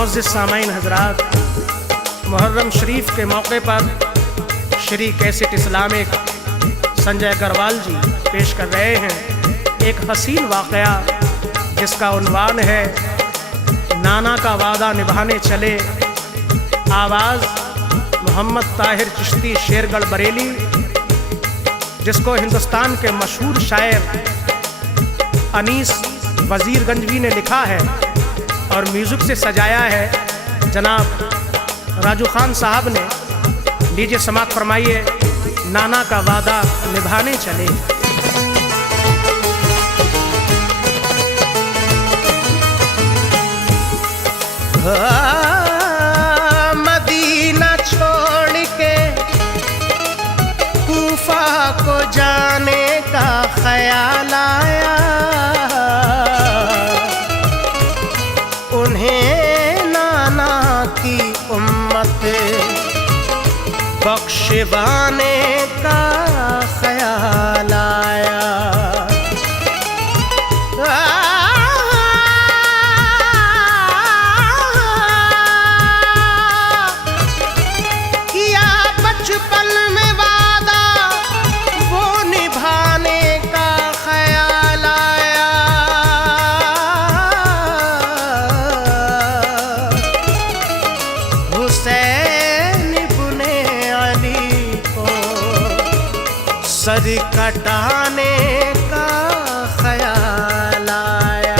मुअज़्ज़िज़ सामाईन हज़रात, मुहर्रम शरीफ के मौके पर श्री कैसेट इस्लामिक संजय अग्रवाल जी पेश कर रहे हैं एक हसीन वाक़या जिसका उन्वान है नाना का वादा निभाने चले। आवाज़ मोहम्मद ताहिर चिश्ती शेरगढ़ बरेली, जिसको हिंदुस्तान के मशहूर शायर अनीस वज़ीर गंजवी ने लिखा है और म्यूज़िक से सजाया है जनाब राजू खान साहब ने। लीजिए समाअत फरमाइए, नाना का वादा निभाने चले। मदीना छोड़ के कूफा को जाने का ख्याल आया, उन्हें नाना की उम्मत बख्शवाने का ख्याल आया। किया बचपन में वादा वो निभाने का ख्याल आया, हुसैन इब्ने अली को सर कटाने का ख्याल आया।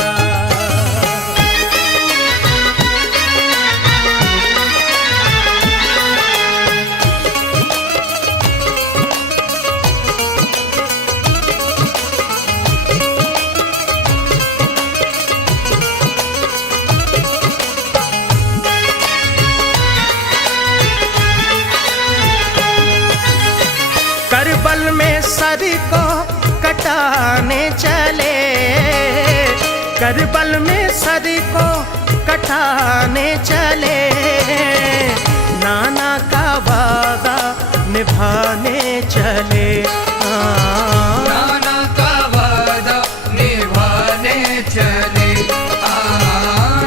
करबल में सर को कटाने चले, करबल में सर को कटाने चले, नाना का वादा निभाने चले। नाना का वादा निभाने चले,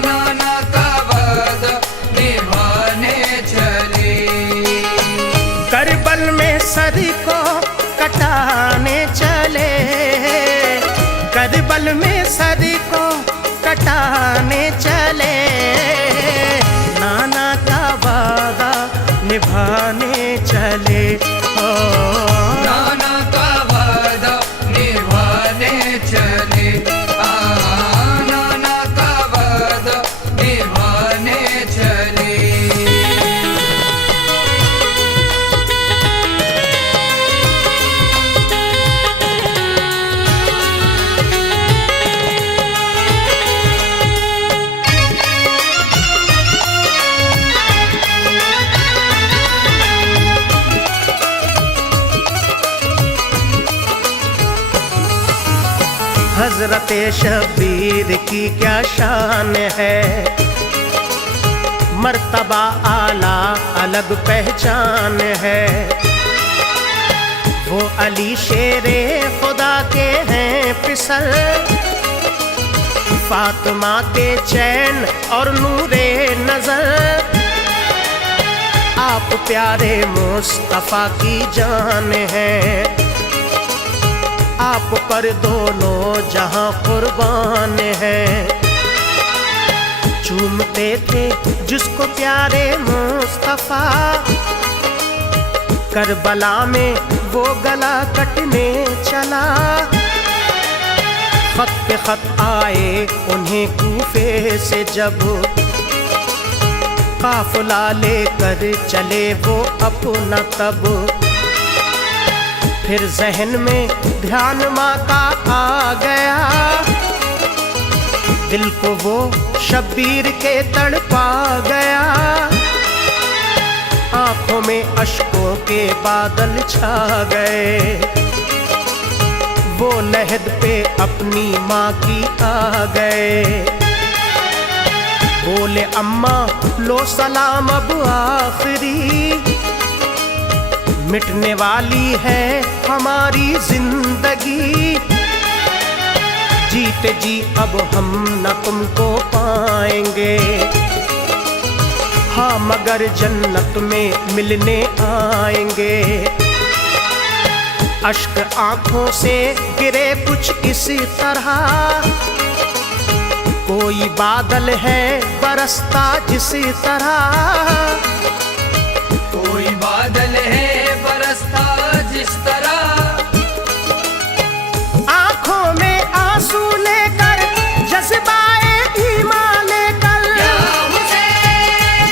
नाना का वादा निभाने चले। करबल में सर को कटाने चले, करबल में सर को कटाने चले, नाना का वादा निभाने चले। नाना का वादा निभाने चले, नाना का वादा निभाने चले। हजरत शबीर की क्या शान है, मर्तबा आला अलग पहचान है। वो अली शेरे खुदा के हैं पिसल, फातिमा के चैन और नूरे नजर। आप प्यारे मुस्तफा की जान है, आप पर दोनों जहां कुर्बान है। चूमते थे जिसको प्यारे मुस्तफा, करबला में वो गला कटने चला। खत पे खत आए उन्हें कूफे से जब, काफिला लेकर चले वो अपना तब। फिर जहन में ध्यान माँ का आ गया, दिल को वो शब्बीर के तड़पा गया। आंखों में अश्कों के बादल छा गए, वो लहद पे अपनी माँ की आ गए। बोले अम्मा लो सलाम अब आखिरी, मिटने वाली है हमारी जिंदगी। जीते जी अब हम न तुमको पाएंगे, हाँ मगर जन्नत में मिलने आएंगे। अश्क आंखों से गिरे कुछ इसी तरह, कोई बादल है बरसता जिसी तरह, कोई बादल है बरसता जिस तरह, आंखों में आंसू लेकर जज्बाए ईमान लेकर, या हुसैन,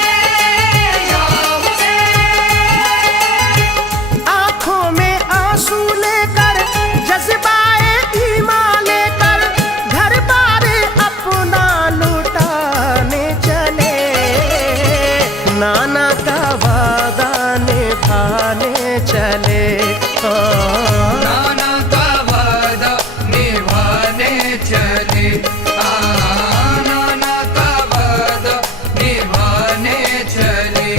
या हुसैन, आंखों में आंसू लेकर जज्बाए ईमान लेकर, घर बार अपना लुटाने चले, नाना का वादा निभाने चले। नाना का वादा निभाने चले, नाना का वादा निभाने चले।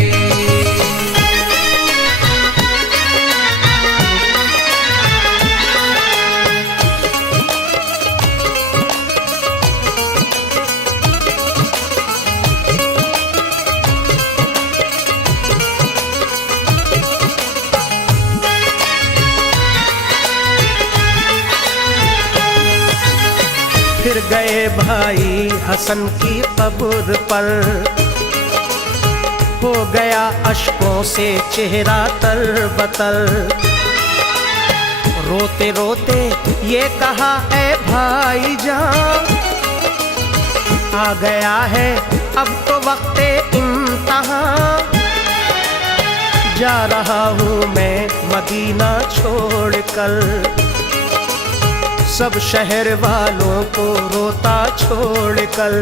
फिर गए भाई हसन की कब्र पर, हो गया अश्कों से चेहरा तरबतर, रोते रोते ये कहा ऐ भाई जान, आ गया है अब तो वक्ते इम्तिहान, जा रहा हूँ मैं मदीना छोड़कर, सब शहर वालों को रोता छोड़कर,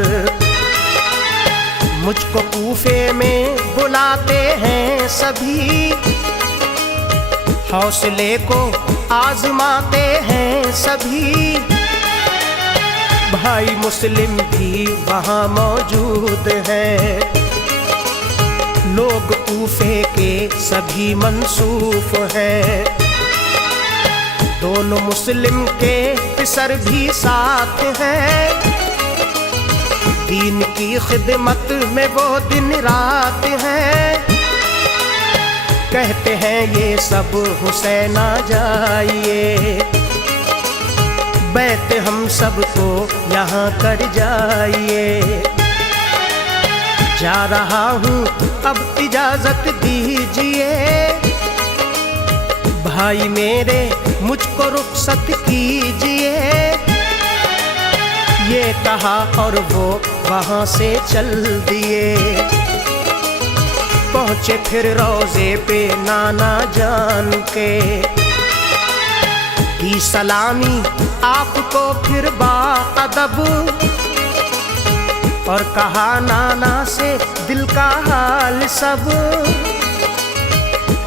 मुझको कूफे में बुलाते हैं सभी, हौसले को आजमाते हैं सभी, भाई मुस्लिम भी वहाँ मौजूद हैं, लोग कूफे के सभी मंसूफ हैं, दोनों मुस्लिम के पिसर भी साथ हैं, दीन की खिदमत में वो दिन रात हैं, कहते हैं ये सब हुसैन आ जाइए, बैत हम सब को यहाँ कर जाइए, जा रहा हूँ अब इजाजत दीजिए, भाई मेरे मुझको रुखसत कीजिए, ये कहा और वो वहाँ से चल दिए, पहुँचे फिर रोजे पे नाना जान के, की सलामी आपको फिर बाअदब, और कहा नाना से दिल का हाल सब,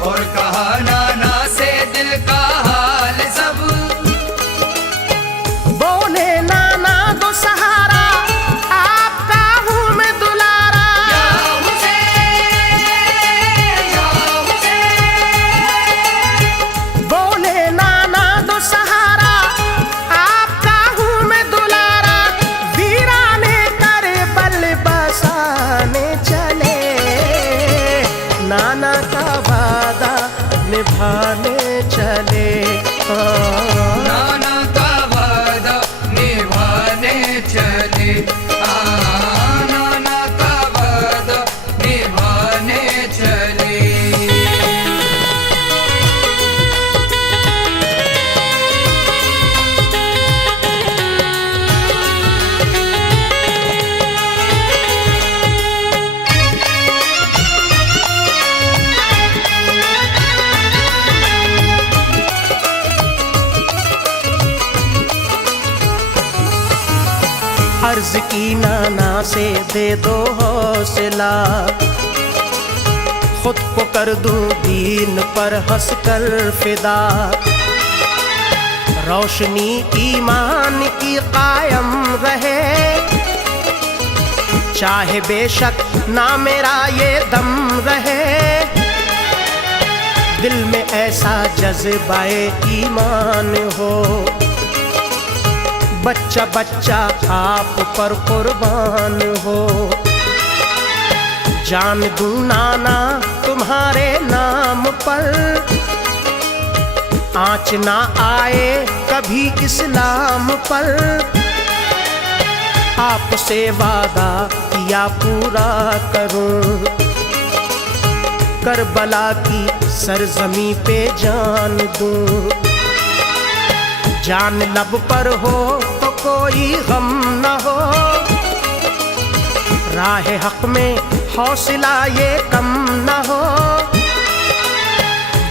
और कहा नाना से दिल का हाल सब, बोले नाना दो सहारा आपका हूँ मैं दुलारा, या हुसैन, या हुसैन, बोले नाना दो सहारा आपका हूँ मैं दुलारा, वीराने करबल बसाने चले, नाना का वादा निभाने चले, नाना का वादा निभाने चले, नाना का वादा निभाने चले। अर्ज की नाना से दे दो हौसला, खुद को कर दूं दीन पर हंस कर फिदा, रोशनी ईमान की कायम रहे, चाहे बेशक ना मेरा ये दम रहे, दिल में ऐसा जज्बाए ईमान हो, बच्चा बच्चा आप पर कुर्बान हो, जान दूं नाना तुम्हारे नाम पर, आँच ना आए कभी इस्लाम पर। आपसे वादा किया पूरा करूं, करबला की सरजमी पे जान दूं। जान लब पर हो तो कोई गम न हो, राह हक में हौसला ये कम न हो।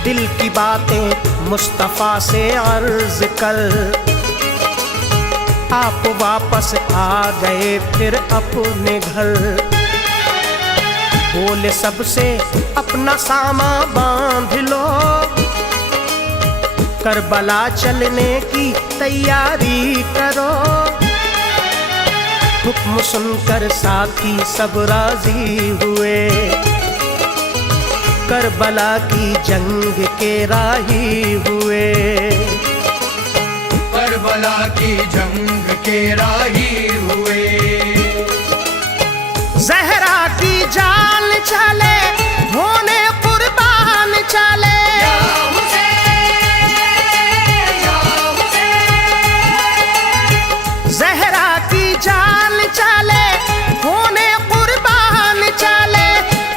दिल की बातें मुस्तफा से अर्ज कर, आप वापस आ गए फिर अपने घर। बोले सबसे अपना सामा बांध लो, करबला चलने की तैयारी करो। हुक्म सुनकर साथी सब राजी हुए, करबला की जंग के राही हुए। करबला की जंग के राही हुए। ज़हरा की जान चले होने कुर्बान चले, ज़हरा की जान चले होने कुर्बान चले।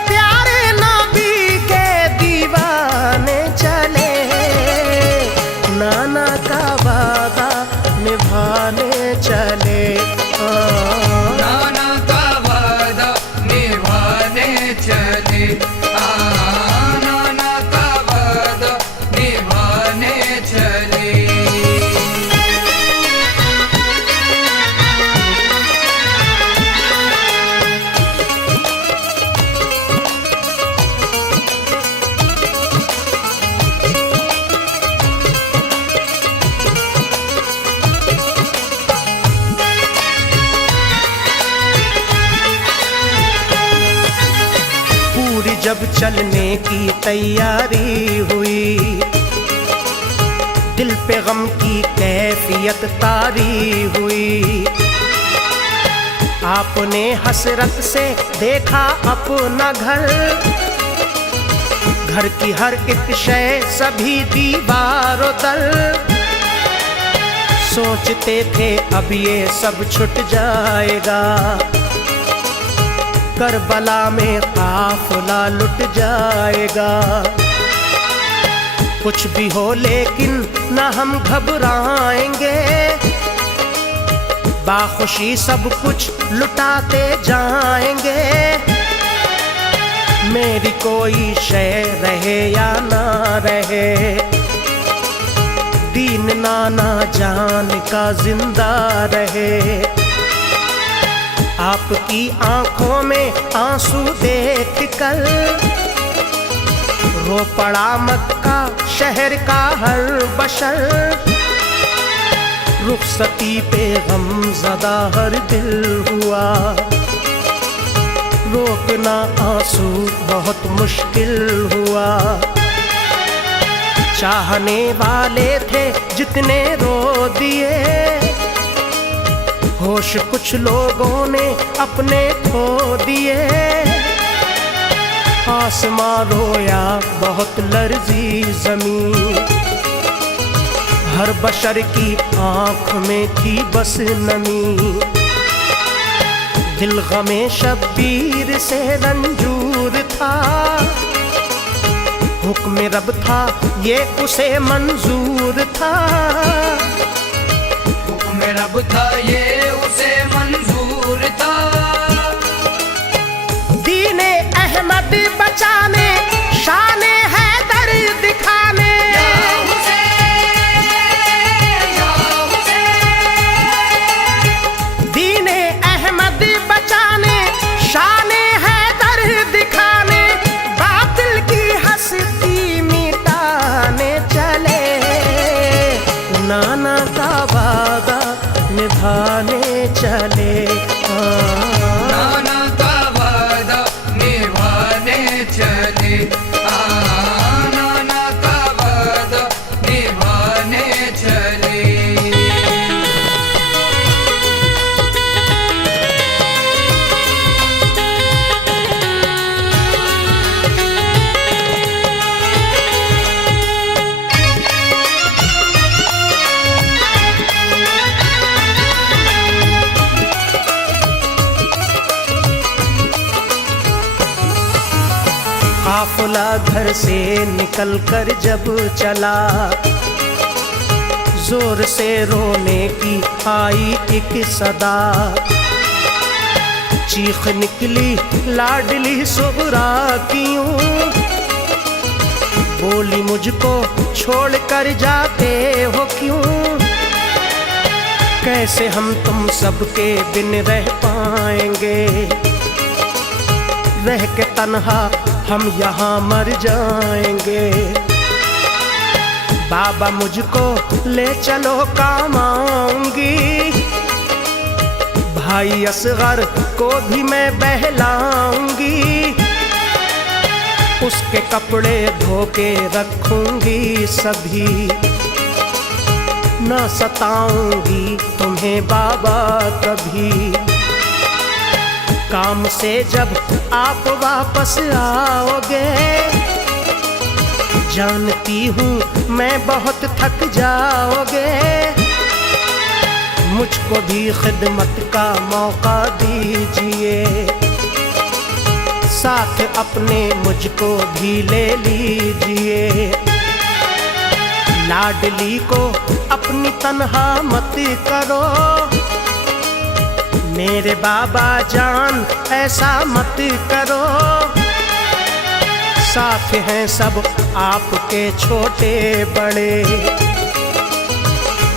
प्यारे नबी के दीवाने चले, नाना का वादा निभाने चले। नाना का वादा निभाने चले। नाना का वादा निभाने चले। जब चलने की तैयारी हुई, दिल पे गम की कैफियत तारी हुई। आपने हसरत से देखा अपना घर, घर की हर एक शय सभी दीवारों दर। सोचते थे अब ये सब छुट जाएगा, करबला में काफिला लुट जाएगा। कुछ भी हो लेकिन न हम घबराएंगे, बाखुशी सब कुछ लुटाते जाएंगे। मेरी कोई शय रहे या ना रहे, दीन नाना जान का जिंदा रहे। आपकी आंखों में आंसू देख कर रो पड़ा मक्का शहर का हर बशर। रुखसती पे गमज़दा हर दिल हुआ, रोकना आंसू बहुत मुश्किल हुआ। चाहने वाले थे जितने रो दिए, होश कुछ लोगों ने अपने खो दिए। आसमां रोया बहुत लर्जी ज़मीन, हर बशर की आँख में थी बस नमी। दिल गमे शब्बीर से रंजूर था, हुक्म रब था ये उसे मंजूर था। हुक्म रब था ये उसे मंजूर था। दीने अहमद बचाने, शाने हैदर दिखाने, दीने अहमद बचाने, शाने हैदर दिखाने। बातिल की हस्ती मिटाने चले, नाना का वादा निभाने चले। नाना का वादा निभाने चले। नाना का वादा निभाने चले। घर से निकल कर जब चला, जोर से रोने की आई एक सदा, चीख निकली लाडली सुगरा क्यों, बोली मुझको छोड़ कर जाते हो क्यों, कैसे हम तुम सबके बिन रह पाएंगे, रह के तन्हा हम यहाँ मर जाएंगे, बाबा मुझको ले चलो काम आऊंगी, भाई असगर को भी मैं बहलाऊंगी, उसके कपड़े धो के रखूंगी सभी, न सताऊंगी तुम्हें बाबा कभी, काम से जब आप वापस आओगे, जानती हूँ मैं बहुत थक जाओगे, मुझको भी खिदमत का मौका दीजिए, साथ अपने मुझको भी ले लीजिए, लाडली को अपनी तन्हा मत करो, मेरे बाबा जान ऐसा मत करो, साथ हैं सब आपके छोटे बड़े,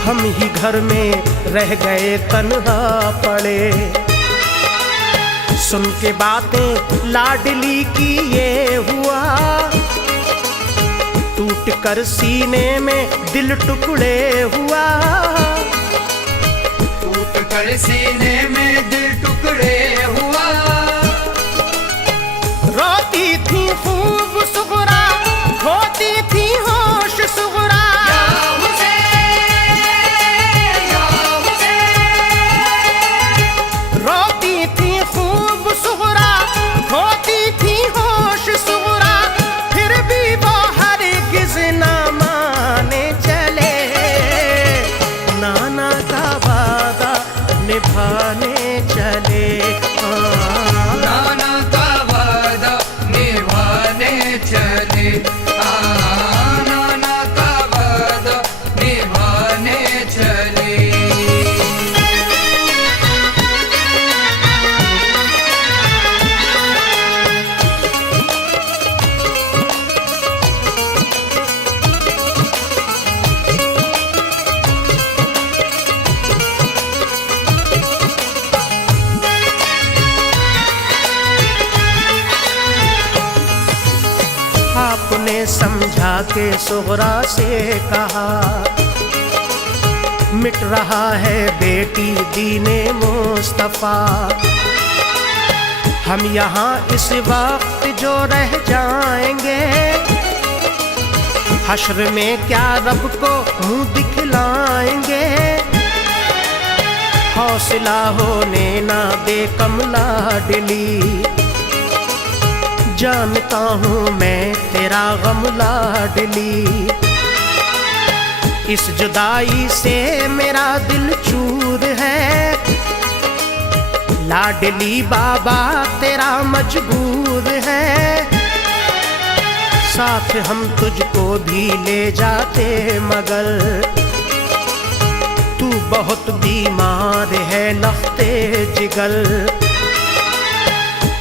हम ही घर में रह गए तन्हा पड़े, सुन के बातें लाडली की ये हुआ, टूट कर सीने में दिल टुकड़े हुआ, टूट कर सीने में दिल टुकड़े हुआ, रोती थी खूब सुगरा, होती थी होश सुगरा, रोती थी खूब सुगरा, होती थी होश सुगरा, फिर भी वो हरगिज़ ना माने चले, नाना का वादा निभाने चले, नाना का वादा निभाने चले, नाना का वादा निभाने चले। आपने समझा के सुगरा से कहा, मिट रहा है बेटी दीने मुस्तफा, हम यहाँ इस वक्त जो रह जाएंगे, हश्र में क्या रब को मुंह दिखलाएंगे, हौसला होने ना दे कमला लाडली, जानता हूँ मैं तेरा गम लाडली, इस जुदाई से मेरा दिल चूर है, लाडली बाबा तेरा मजबूर है, साथ हम तुझको भी ले जाते मगर तू बहुत बीमार है लख्ते जिगर,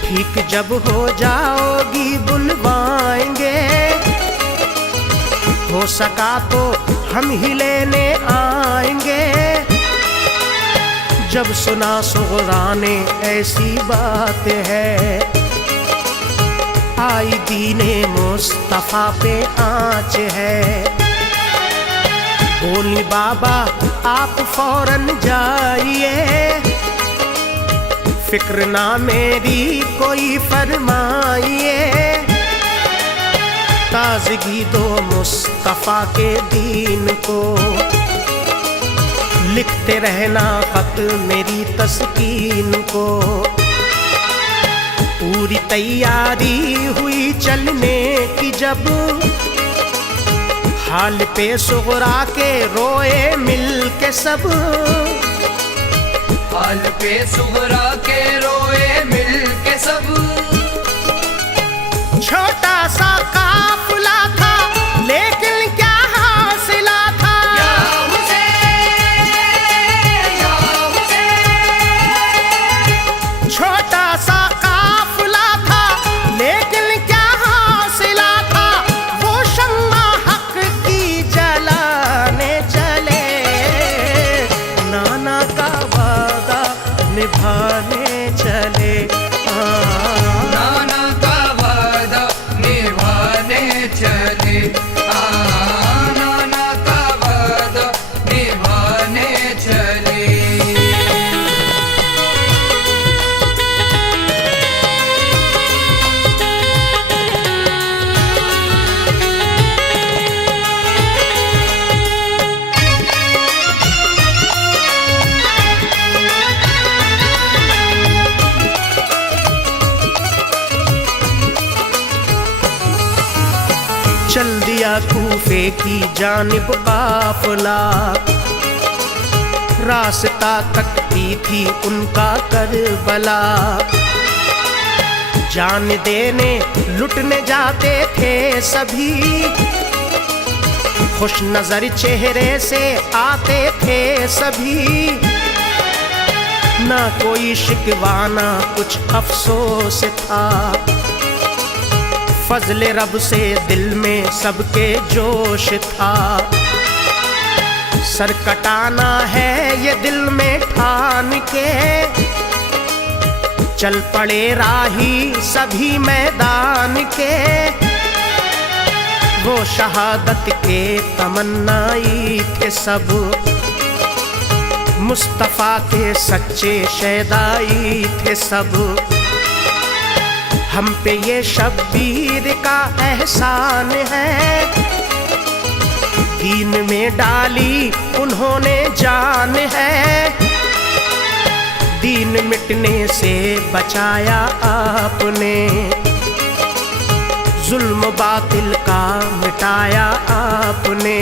ठीक जब हो जाओगी बुलवाएंगे, हो सका तो हम ही लेने आएंगे, जब सुना सुगरा ने ऐसी बात है, आई दीने मुस्तफा पे आँच है, बोली बाबा आप फौरन जाइए, फिक्र ना मेरी कोई फरमाइए, ताज़गी दो मुस्तफा के दीन को, लिखते रहना खत मेरी तस्कीन को, पूरी तैयारी हुई चलने की जब, हाल पे सुगरा के रोए मिल के सब, हाल पे सुगरा के रोए मिल के सब, छोटा सा काम लिया कूफे की जानिब काफिला। रास्ता तकती थी उनका करबला। जान देने लुटने जाते थे सभी, खुश नजर चेहरे से आते थे सभी। ना कोई शिकवाना कुछ अफसोस था, फजले रब से दिल में सबके जोश था। सर कटाना है ये दिल में ठान के, चल पड़े राही सभी मैदान के। वो शहादत के तमन्नाई थे सब, मुस्तफा के सच्चे शहदाई थे सब। हम पे ये शब्बीर का एहसान है, दीन में डाली उन्होंने जान है। दीन मिटने से बचाया आपने, जुल्म बातिल का मिटाया आपने।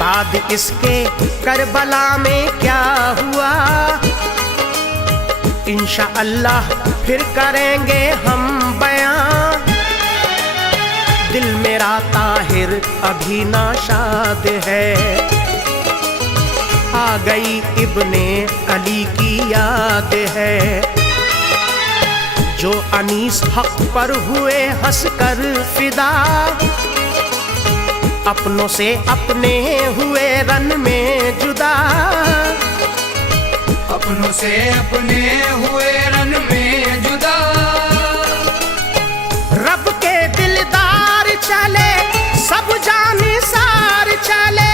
बाद इसके करबला में क्या हुआ, इंशाअल्लाह फिर करेंगे हम बयां। दिल मेरा ताहिर अभी नाशाद है, आ गई इब्ने अली की याद है। जो अनीस हक पर हुए हंसकर फिदा, अपनों से अपने हुए रन में जुदा। अपनों से अपने हुए रन में जुदा। रब के दिलदार चले सब जानिसार चले,